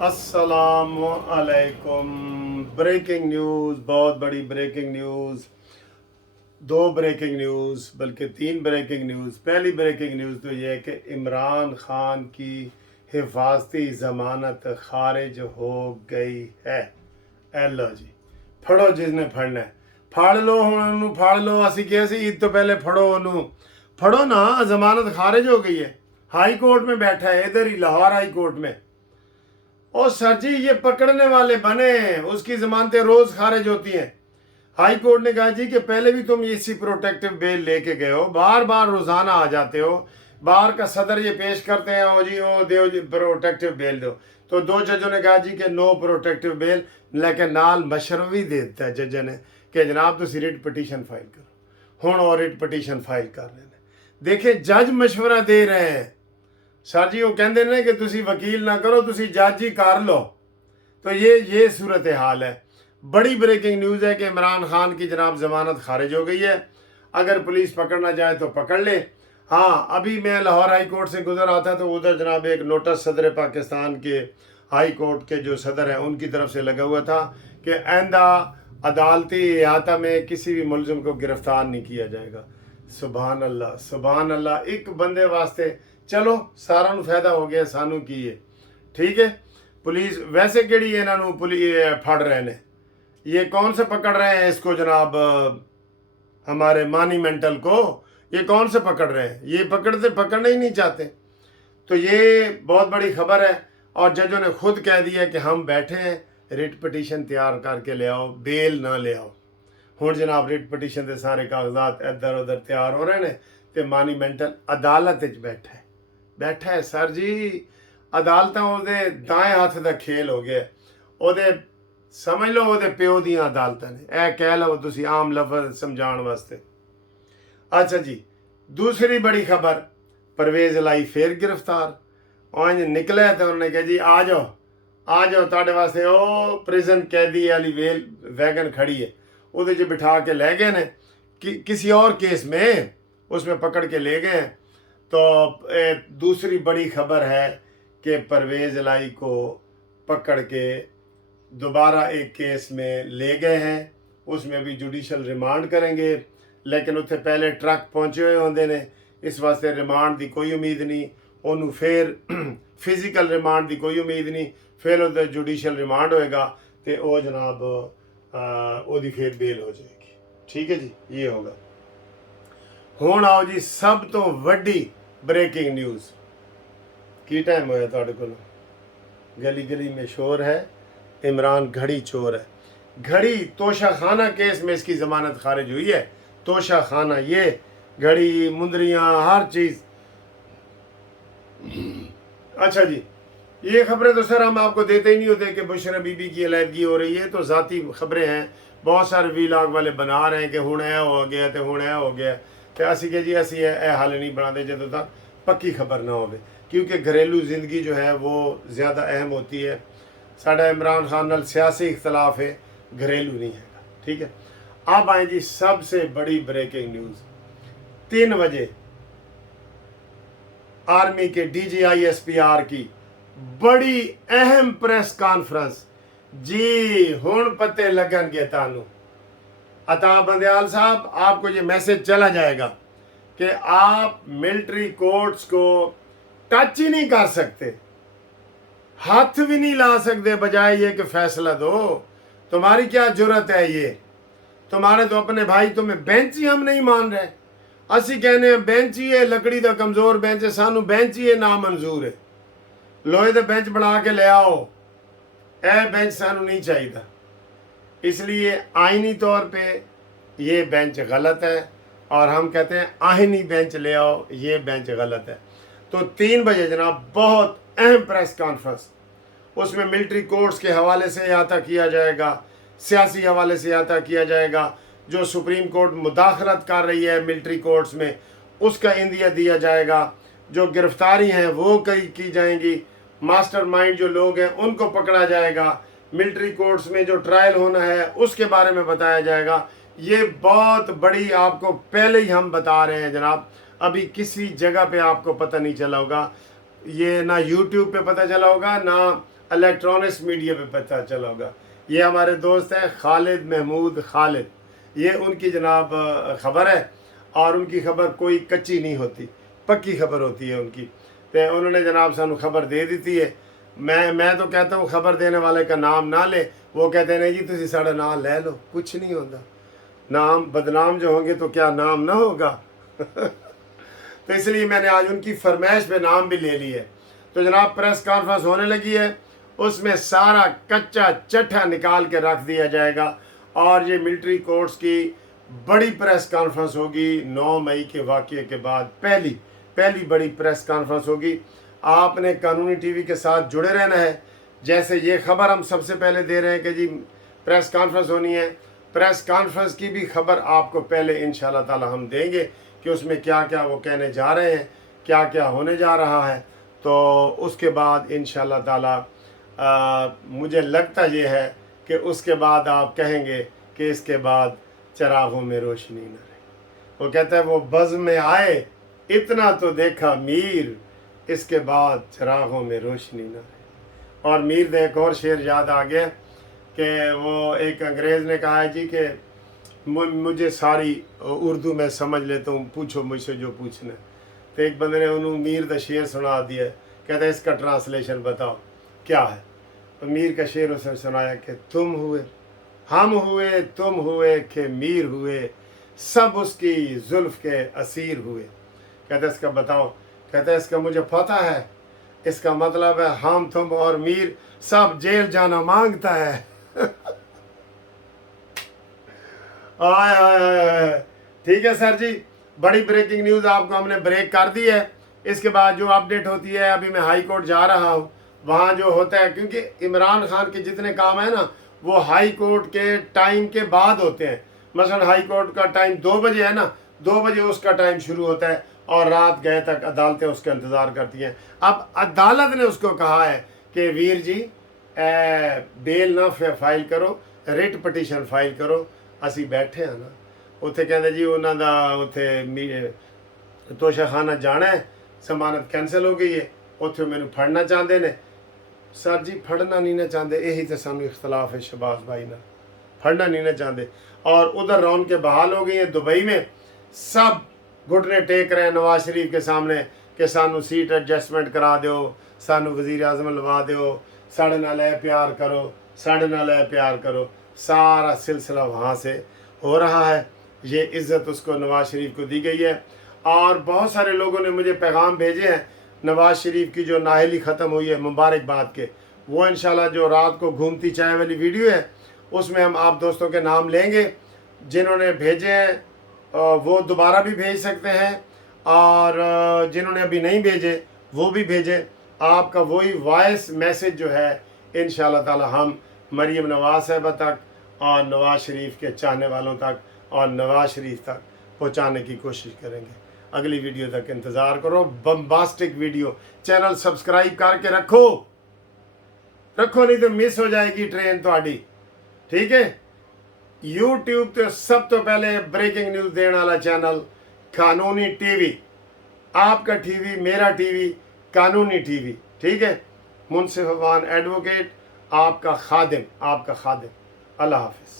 अस्सलामु अलैकुम। Breaking news, बहुत बड़ी ब्रेकिंग न्यूज़, दो ब्रेकिंग न्यूज़ बल्कि तीन ब्रेकिंग न्यूज़। पहली ब्रेकिंग न्यूज़ तो ये है कि इमरान खान की हिफाजती ज़मानत खारिज हो गई है। एलो जी, फड़ो जिसने फड़ना है, फाड़ लो, हुण उन्होंने फाड़ लो। असी किया सी ईद तो पहले फड़ो उन्होंने, फड़ो ना, ज़मानत खारिज हो गई है। हाई कोर्ट में बैठा है, इधर ही लाहौर हाई कोर्ट में। ओ सर जी, ये पकड़ने वाले बने, उसकी जमानतें रोज खारिज होती हैं। हाई कोर्ट ने कहा जी कि पहले भी तुम इसी प्रोटेक्टिव बेल लेके गए हो, बार बार रोजाना आ जाते हो, बार का सदर ये पेश करते हैं, ओ जी ओ देव जी प्रोटेक्टिव बेल दो। तो दो जजों ने कहा जी कि नो प्रोटेक्टिव बेल, लेकिन नाल मशवरा भी दे दिता है जज ने कि जनाब तुम रिट पटीशन फाइल करो। हुण और रिट पटीशन फाइल कर रहे हैं। देखे, जज मशवरा दे रहे हैं। सर जी वो कहते ने कि तुसी वकील ना करो, तुसी जज ही कर लो। तो ये सूरत हाल है। बड़ी ब्रेकिंग न्यूज़ है कि इमरान खान की जनाब ज़मानत खारिज हो गई है। अगर पुलिस पकड़ना चाहे तो पकड़ ले। हाँ, अभी मैं लाहौर हाई कोर्ट से गुजर रहा था तो उधर जनाब एक नोटिस सदर पाकिस्तान के हाई कोर्ट के जो सदर हैं उनकी तरफ से लगा हुआ था कि आइंदा अदालती अहाता में किसी भी मुलजिम को गिरफ्तार नहीं किया जाएगा। सुभान अल्लाह, सुभान अल्लाह। एक बंदे वास्ते चलो सारा नू फायदा हो गया, सानू की है, ठीक है। पुलिस वैसे केड़ी इन्हों पुलिस फड़ रहे ने, ये कौन से पकड़ रहे हैं इसको जनाब, हमारे मानीमेंटल को ये कौन से पकड़ रहे हैं? ये पकड़ना ही नहीं चाहते। तो ये बहुत बड़ी खबर है और जजों ने खुद कह दिया कि हम बैठे हैं, रिट पटीशन तैयार करके ले आओ, बेल ना ले आओ। हुण जनाब रिट पटीशन के सारे कागजात इधर उधर तैयार हो रहे हैं तो मानीमेंटल अदालत बैठा है। सर जी, अदालतां ਉਹਦੇ दाएं हथ का खेल हो गया। ਉਹਦੇ समझ लो ਉਹਦੇ ਪਿਓ ਦੀਆਂ ਅਦਾਲਤਾਂ ਨੇ, ਇਹ ਕਹਿ ਲਓ ਤੁਸੀਂ ਆਮ ਲਫ਼ਜ਼ ਸਮਝਾਉਣ ਵਾਸਤੇ। अच्छा जी, दूसरी बड़ी खबर, परवेज लाई फिर गिरफ्तार। और निकले तो उन्होंने कहा जी आ जाओ ਤੁਹਾਡੇ वास्ते ओ प्रिजन कैदी वाली वेल वैगन खड़ी है, ਉਹਦੇ 'ਚ बिठा के ले गए ने किसी और केस में, उसमें पकड़ के ले गए। तो दूसरी बड़ी खबर है कि परवेज लाई को पकड़ के दोबारा एक केस में ले गए हैं, उसमें भी जुडिशल रिमांड करेंगे। लेकिन उत्थे पहले ट्रक पहुँचे हुए होंगे ने, इस वास्ते रिमांड की कोई उम्मीद नहीं। उन्होंने फिर फिजिकल रिमांड की कोई उम्मीद नहीं, फिर उधर जुडिशल रिमांड होएगा तो वो जनाब ओदी फिर बेल हो जाएगी। ठीक है जी, ये होगा। हुण आओ जी सब तो वड्डी ब्रेकिंग न्यूज़। की टाइम होया तुहाडे कोल? गली गली में शोर है, इमरान घड़ी चोर है। घड़ी तोशा खाना केस में इसकी ज़मानत खारिज हुई है। तोशा खाना, ये घड़ी, मुंदरियाँ, हर चीज़। अच्छा जी, ये खबरें तो सर हम आपको देते ही नहीं होते कि बुशरा बीबी की अलहदगी हो रही है, तो ज़ाती खबरें हैं। बहुत सारे वीलॉग वाले बना रहे हैं कि हुण ऐ हो गया तो हुण ऐ हो गया, तो असी कि जी असी ए हल नहीं बनाते जदों तक पक्की खबर ना हो। क्योंकि घरेलू ज़िंदगी जो है वो ज़्यादा अहम होती है। साडा इमरान खान नाल सियासी इख्तलाफ है, घरेलू नहीं है। ठीक है, अब आए जी सबसे बड़ी ब्रेकिंग न्यूज़। 3 बजे आर्मी के DGISPR की बड़ी अहम प्रेस कॉन्फ्रेंस जी। हुण पते लगनगे तानू। अता बंदयाल साहब, आपको ये मैसेज चला जाएगा कि आप मिलिट्री कोर्ट्स को टच ही नहीं कर सकते, हाथ भी नहीं ला सकते, बजाय ये कि फैसला दो। तुम्हारी क्या जुर्रत है? ये तुम्हारे तो अपने भाई, तुम्हें बेंच ही हम नहीं मान रहे। असी कहने बेंच ही है, लकड़ी का कमज़ोर बेंच है, सानू बेंच ही है ना मंजूर है। लोहे का बेंच बना के ले आओ, ए बेंच सानू नहीं चाहिए। इसलिए आइनी तौर पे ये बेंच गलत है और हम कहते हैं आइनी बेंच ले आओ, ये बेंच गलत है। तो 3 बजे जनाब बहुत अहम प्रेस कॉन्फ्रेंस, उसमें मिलिट्री कोर्ट्स के हवाले से अहाता किया जाएगा, सियासी हवाले से अहाता किया जाएगा। जो सुप्रीम कोर्ट मुदाखलत कर रही है मिलिट्री कोर्ट्स में, उसका इंदिया दिया जाएगा। जो गिरफ्तारी हैं वो की जाएंगी। मास्टरमाइंड जो लोग हैं उनको पकड़ा जाएगा। मिलिट्री कोर्ट्स में जो ट्रायल होना है उसके बारे में बताया जाएगा। ये बहुत बड़ी, आपको पहले ही हम बता रहे हैं जनाब, अभी किसी जगह पे आपको पता नहीं चला होगा। ये ना यूट्यूब पे पता चला होगा, ना इलेक्ट्रॉनिक्स मीडिया पे पता चला होगा। ये हमारे दोस्त हैं खालिद महमूद खालिद, ये उनकी जनाब ख़बर है, और उनकी ख़बर कोई कच्ची नहीं होती, पक्की खबर होती है उनकी। तो उन्होंने जनाब सानू खबर दे दी है। मैं तो कहता हूँ खबर देने वाले का नाम ना ले, वो कहते हैं नहीं जी तुसी साड़ा नाम ले लो, कुछ नहीं होता। नाम बदनाम जो होंगे तो क्या नाम ना होगा। तो इसलिए मैंने आज उनकी फरमाइश पे नाम भी ले ली है। तो जनाब प्रेस कॉन्फ्रेंस होने लगी है, उसमें सारा कच्चा चट्ठा निकाल के रख दिया जाएगा, और ये मिलिट्री कोर्ट्स की बड़ी प्रेस कॉन्फ्रेंस होगी। 9 मई के वाक़ये के बाद पहली बड़ी प्रेस कॉन्फ्रेंस होगी। आपने कानूनी टीवी के साथ जुड़े रहना है। जैसे ये खबर हम सबसे पहले दे रहे हैं कि जी प्रेस कॉन्फ्रेंस होनी है, प्रेस कॉन्फ्रेंस की भी खबर आपको पहले इंशाल्लाह ताला हम देंगे कि उसमें क्या क्या वो कहने जा रहे हैं, क्या क्या होने जा रहा है। तो उसके बाद इंशाल्लाह ताला मुझे लगता ये है कि उसके बाद आप कहेंगे कि इसके बाद चिरागों में रोशनी न रहे। वो कहता है वो बज़्म में आए इतना तो देखा मीर, इसके बाद चिरागों में रोशनी न रहे। और मीर ने एक और शेर याद आ गया कि वो एक अंग्रेज़ ने कहा है जी कि मुझे सारी उर्दू में समझ लेता हूँ, पूछो मुझसे जो पूछना है। तो एक बंदे ने उन्होंने मीर का शेर सुना दिया, कहता है इसका ट्रांसलेशन बताओ क्या है। तो मीर का शेर उसने सुनाया कि तुम हुए, हम हुए, तुम हुए कि मीर हुए, सब उसकी जुल्फ के असीर हुए। कहते इसका बताओ। कहते इसका मुझे पता है, इसका मतलब है हम तुम और मीर सब जेल जाना मांगता है। आय आय। ठीक है सर जी, बड़ी ब्रेकिंग न्यूज़ आपको हमने ब्रेक कर दी है। इसके बाद जो अपडेट होती है, अभी मैं हाई कोर्ट जा रहा हूँ, वहाँ जो होता है, क्योंकि इमरान खान के जितने काम है ना वो हाई कोर्ट के टाइम के बाद होते हैं। मसलन हाई कोर्ट का टाइम 2 बजे है ना, 2 बजे उसका टाइम शुरू होता है और रात गए तक अदालतें उसका इंतज़ार करती हैं। अब अदालत ने उसको कहा है कि वीर जी बेल ना फाइल करो, रिट पटिशन फाइल करो। असी बैठे हैं ना, उत्थे कहते जी उन्हों का उत्थे तोशाखाना जाना है, जमानत कैंसिल हो गई है, उत्थे मैनू फड़ना चाहते ने। सर जी फड़ना नहीं ना चाहते, यही तो सानू इख्तलाफ है शहबाज भाई ना, फड़ना नहीं ना चाहते। और उधर रौनकें बहाल हो गई हैं दुबई में, सब घुटने टेक रहे हैं नवाज शरीफ के सामने कि सानू सीट एडजस्टमेंट करा दो, सानू वज़ीर आज़म लवा दो, साढ़े नाल प्यार करो, साढ़े नाल प्यार करो। सारा सिलसिला वहाँ से हो रहा है। ये इज़्ज़त उसको नवाज शरीफ को दी गई है। और बहुत सारे लोगों ने मुझे पैगाम भेजे हैं नवाज शरीफ की जो नाअहली ख़त्म हुई है मुबारकबाद के, वो इंशाल्लाह जो रात को घूमती चाय वाली वीडियो है उसमें हम आप दोस्तों के नाम लेंगे। जिन्होंने भेजे हैं वो दोबारा भी भेज सकते हैं, और जिन्होंने अभी नहीं भेजे वो भी भेजें। आपका वही वॉइस मैसेज जो है इंशाल्लाह ताला हम मरीम नवाज साहिबा तक और नवाज शरीफ के चाहने वालों तक और नवाज शरीफ तक पहुंचाने की कोशिश करेंगे। अगली वीडियो तक इंतज़ार करो, बम्बास्टिक वीडियो। चैनल सब्सक्राइब करके रखो नहीं तो मिस हो जाएगी ट्रेन थोड़ी। ठीक है, यूट्यूब तो सब तो पहले ब्रेकिंग न्यूज़ देने वाला चैनल कानूनी टीवी, आपका टीवी मेरा टीवी कानूनी टीवी। ठीक है, मुनसिफ अफान एडवोकेट, आपका खादिम। अल्लाह हाफिज़।